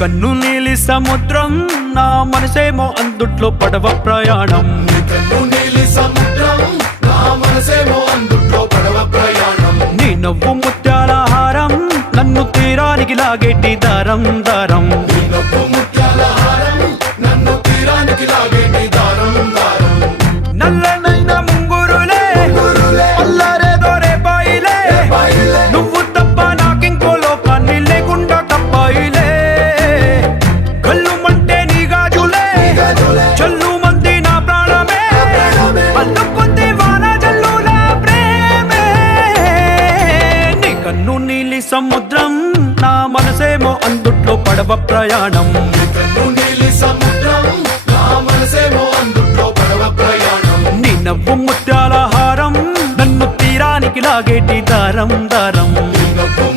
కన్ను నీలి సముద్రం నా మనసేమో అందుట్లో పడవ ప్రయాణం. కన్ను నీలి సముద్రం నా మనసేమో అందుట్లో పడవ ప్రయాణం. నీ నవ్వు ముత్యాల హారం నన్ను తీరానికి లాగేటి దారం దారం. నీ నవ్వు ముత్యాల హారం నన్ను తీరానికి లాగేటి దారం దారం. నల్లనైన ముంగురులే అల్లారేదో రేపాయిలే, నువ్వు తప్ప నాకింకో లోకాన్ని లేకుండా తప్పాయిలే. కళ్ళు మంటే నీ గాజులే చల్లు మంది నా ప్రాణమే, అల్లుకుంది వాన జల్లుల ప్రేమే. నీ కన్ను నీలి సముద్రం నా మనసేమో అందుట్లో పడవ ప్రయాణం. కన్ను నీలి సముద్రం నా మనసేమో అందుట్లో పడవ ప్రయాణం. నీ నవ్వు ముత్యాల హారం నన్ను తీరానికి లాగేటి దారం దారం. నీ నవ్వు